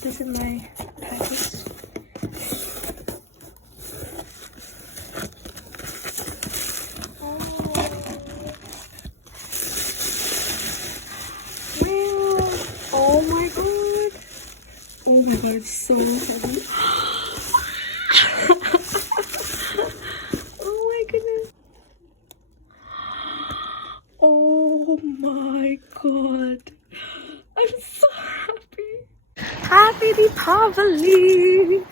This in my package. Oh my god. Oh my god, it's so heavy. Oh my goodness. Oh my god. I'm so happy. Happy Deepavali!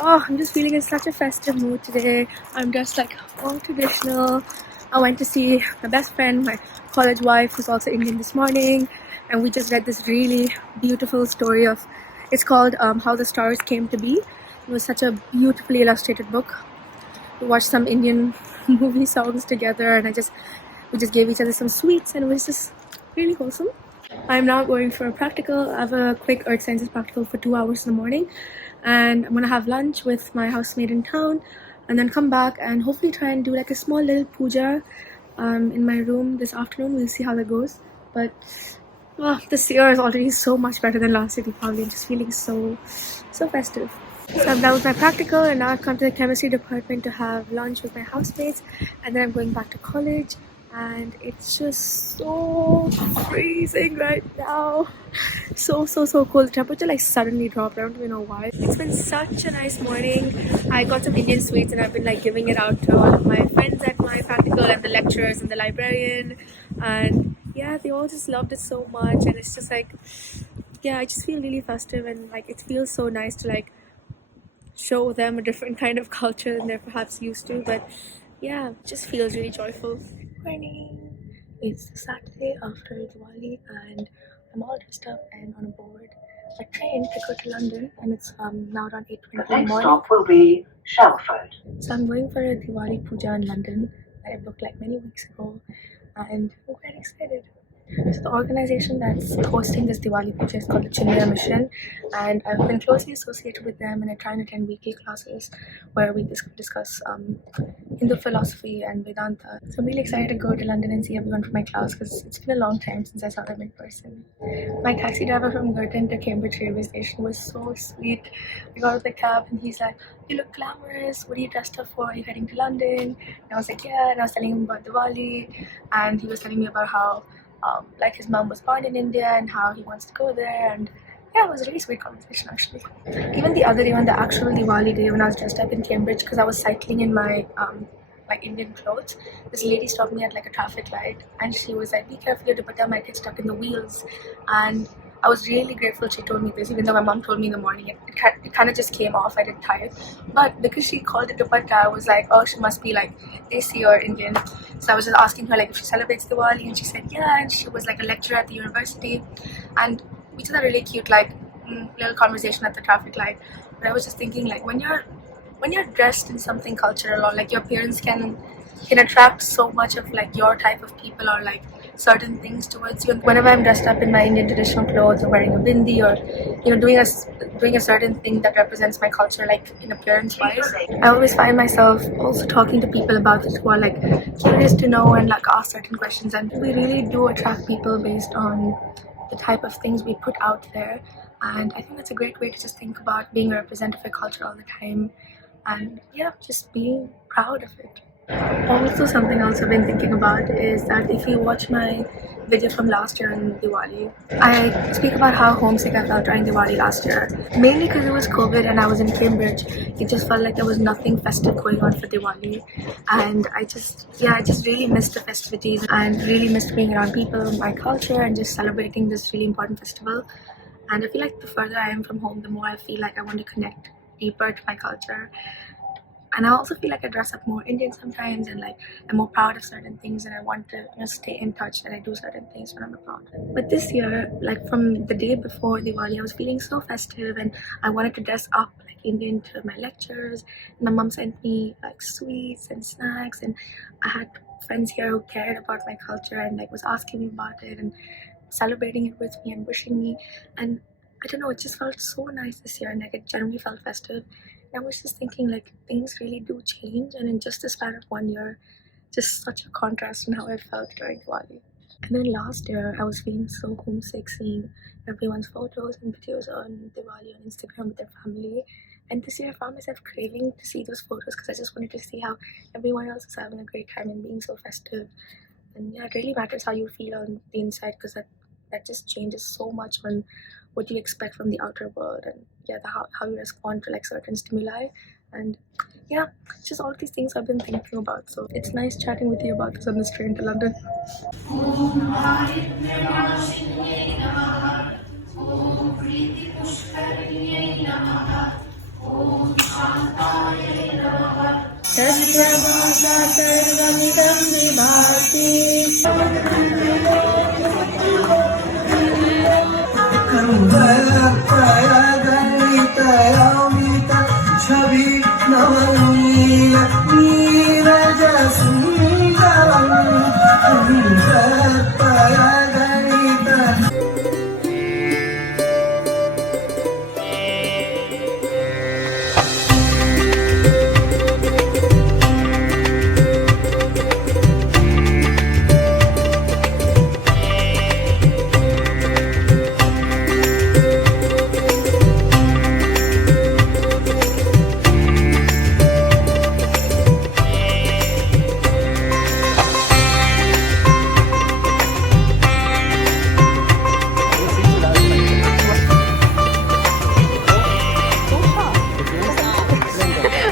Oh, I'm just feeling in such a festive mood today. I'm dressed like all traditional. I went to see my best friend, my college wife, who's also Indian, this morning, and we just read this really beautiful story of, it's called How the Stars Came to Be. It was such a beautifully illustrated book. We watched some Indian movie songs together, and we just gave each other some sweets, and it was just really wholesome. I'm now going for a practical. I have a quick earth sciences practical for 2 hours in the morning, and I'm gonna have lunch with my housemate in town, and then come back and hopefully try and do like a small little puja in my room this afternoon. We'll see how that goes. But this year is already so much better than last year Deepavali. I'm just feeling so festive. So I'm done with my practical, and now I've come to the chemistry department to have lunch with my housemates, and then I'm going back to college. And it's just so freezing right now. So cold. The temperature like suddenly dropped. I don't even know why. It's been such a nice morning. I got some Indian sweets, and I've been like giving it out to all of my friends at my practical, and the lecturers and the librarian. And yeah, they all just loved it so much. And it's just like, yeah, I just feel really festive, and like it feels so nice to like show them a different kind of culture than they're perhaps used to. But yeah, it just feels really joyful. Morning. It's Saturday after Diwali, and I'm all dressed up and on a board a train to go to London, and it's now around 8:20 in the morning. The next stop will be Shelford. So I'm going for a Diwali Puja in London that I booked like many weeks ago, and I'm quite excited. So the organization that's hosting this Diwali Puja is called the Chinmaya Mission, and I've been closely associated with them, and I try and attend weekly classes where we discuss Hindu philosophy and Vedanta. So I'm really excited to go to London and see everyone from my class, because it's been a long time since I saw them in person. My taxi driver from Girton to Cambridge railway station was so sweet. We got out of the cab and he's like, "You look glamorous, what are you dressed up for? Are you heading to London?" And I was like, "Yeah," and I was telling him about Diwali, and he was telling me about how like his mom was born in India and how he wants to go there. And yeah, it was a really sweet conversation actually. Even the other day, on the actual Diwali day, when I was dressed up in Cambridge because I was cycling in my like Indian clothes, this lady stopped me at like a traffic light, and she was like, "Be careful, your dupatta might get stuck in the wheels." And I was really grateful she told me this, even though my mom told me in the morning. It kind of just came off. I didn't tie it, but because she called it dupatta, I was like, "Oh, she must be like Desi or Indian." So I was just asking her like if she celebrates Diwali, and she said yeah, and she was like a lecturer at the university, and we just had a really cute like little conversation at the traffic light. But I was just thinking, like, when you're dressed in something cultural, or like your appearance can attract so much of like your type of people, or like certain things towards you. Whenever I'm dressed up in my Indian traditional clothes, or wearing a bindi, or doing a certain thing that represents my culture, like in appearance wise, I always find myself also talking to people about it who are like curious to know and like ask certain questions. And we really do attract people based on the type of things we put out there. And I think that's a great way to just think about being a representative of your culture all the time, and yeah, just being proud of it. Also, something else I've been thinking about is that if you watch my video from last year on Diwali, I speak about how homesick I felt during Diwali last year. Mainly because it was COVID and I was in Cambridge. It just felt like there was nothing festive going on for Diwali. And I just really missed the festivities and really missed being around people, my culture, and just celebrating this really important festival. And I feel like the further I am from home, the more I feel like I want to connect deeper to my culture. And I also feel like I dress up more Indian sometimes, and like I'm more proud of certain things, and I want to stay in touch and I do certain things when I'm proud. But this year, like from the day before Diwali, I was feeling so festive and I wanted to dress up like Indian to my lectures. My mom sent me like sweets and snacks, and I had friends here who cared about my culture and like was asking me about it and celebrating it with me and wishing me. And I don't know, it just felt so nice this year, and like it generally felt festive. And I was just thinking like things really do change, and in just the span of 1 year, just such a contrast in how I felt during Diwali. And then last year, I was feeling so homesick seeing everyone's photos and videos on Diwali on Instagram with their family. And this year, I found myself craving to see those photos because I just wanted to see how everyone else is having a great time and being so festive. And yeah, it really matters how you feel on the inside, because that just changes so much on what you expect from the outer world, and yeah, how you respond to like certain stimuli. And yeah, just all these things I've been thinking about. So it's nice chatting with you about this on this train to London.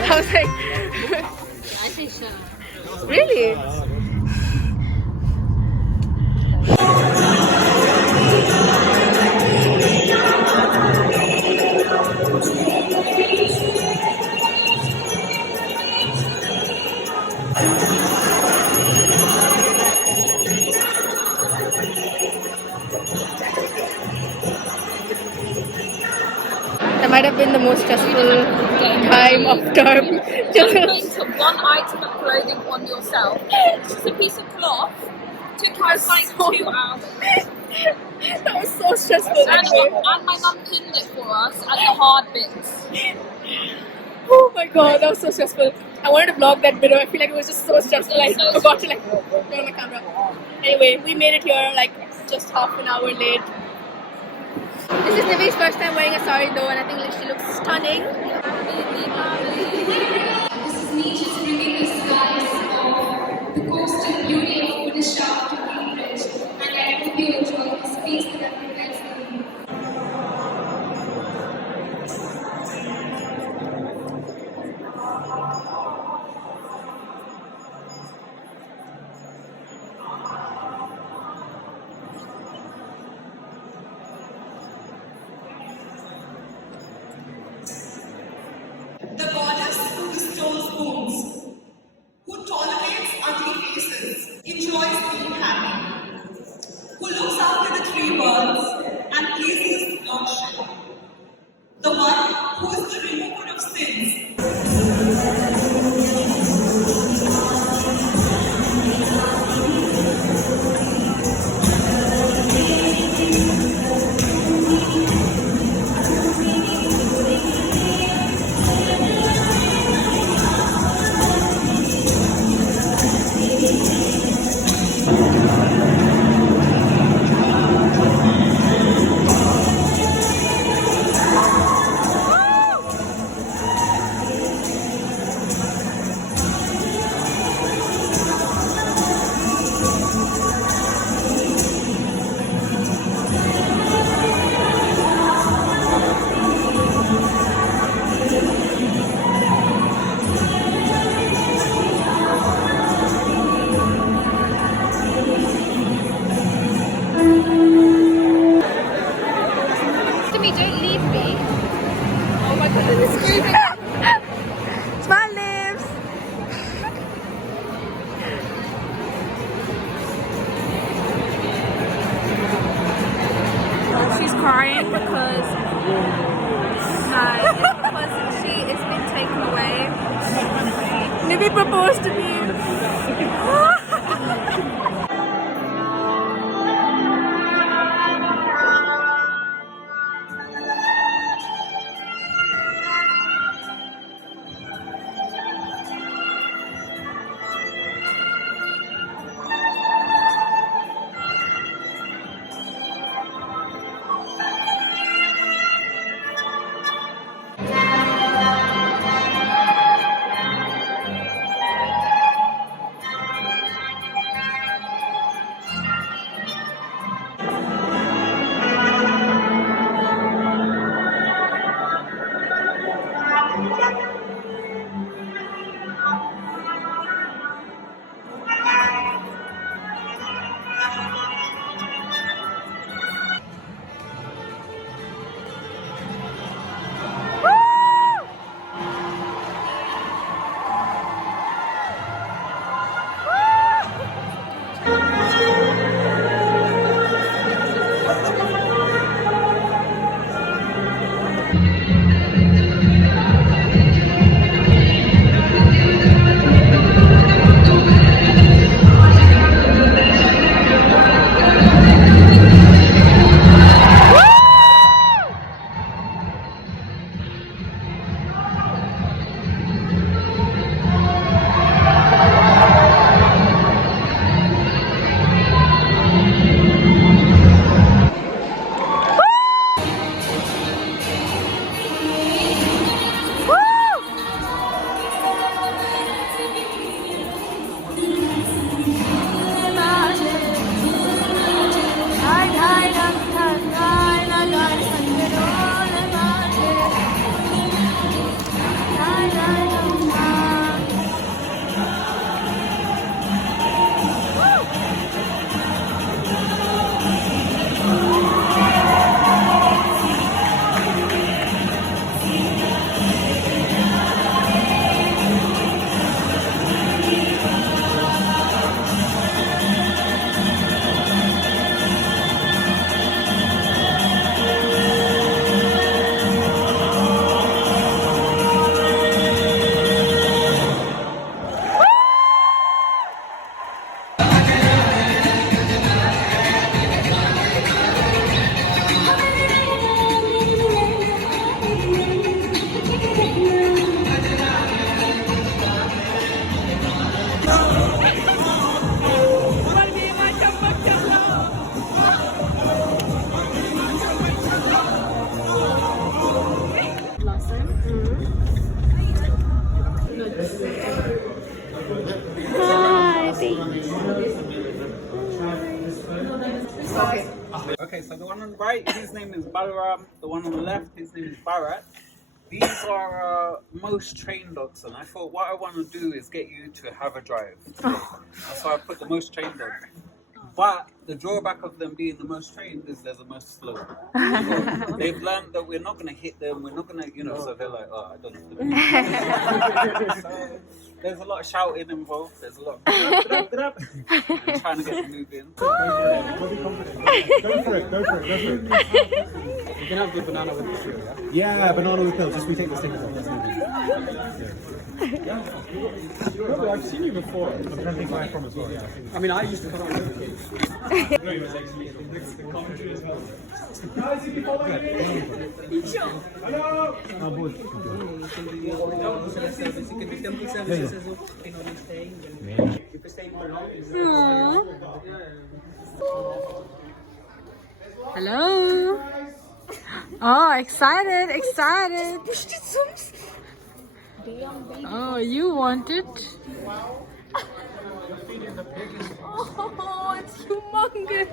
I was like, really? That might have been the most stressful time of term. Just into one item of clothing on yourself. It's just a piece of cloth. Took us like 2 hours. That was so stressful. And my mum pinned it for us at the hard bits. Oh my god, that was so stressful. I wanted to vlog that video. I feel like it was just so stressful. I forgot to like turn on my camera. Anyway, we made it here like just half an hour late. This is Nivi's first time wearing a sari though, and I think she looks stunning. This is me just bringing the skies of the coastal beauty of Odisha to Cambridge, and I hope you enjoy this piece that represents the goddess who bestows wounds, who tolerates ugly faces, enjoys being happy, who looks after the three worlds and pleases Lord Shiva, the one who is the remover of sins. crying because she is being taken away. Libby proposed to me. Okay, so the one on the right, his name is Balaram. The one on the left, his name is Bharat. These are most trained dogs, and I thought what I want to do is get you to have a drive. So I put the most trained dog. But the drawback of them being the most trained is they're the most slow. So they've learned that we're not going to hit them, we're not going to, so they're like, oh, I don't know. So there's a lot of shouting involved, there's a lot of and trying to get them moving. Go for it. You can have the banana with the peel, yeah? Yeah, banana with peel, just retake the stickers off. No, I've seen you before. I'm trying to think where I'm from as well. Yeah. I mean, I used to come out with the kids. Guys, you can follow me. Hello. Hello. Oh, excited. Oh, you want it? Oh, it's humongous.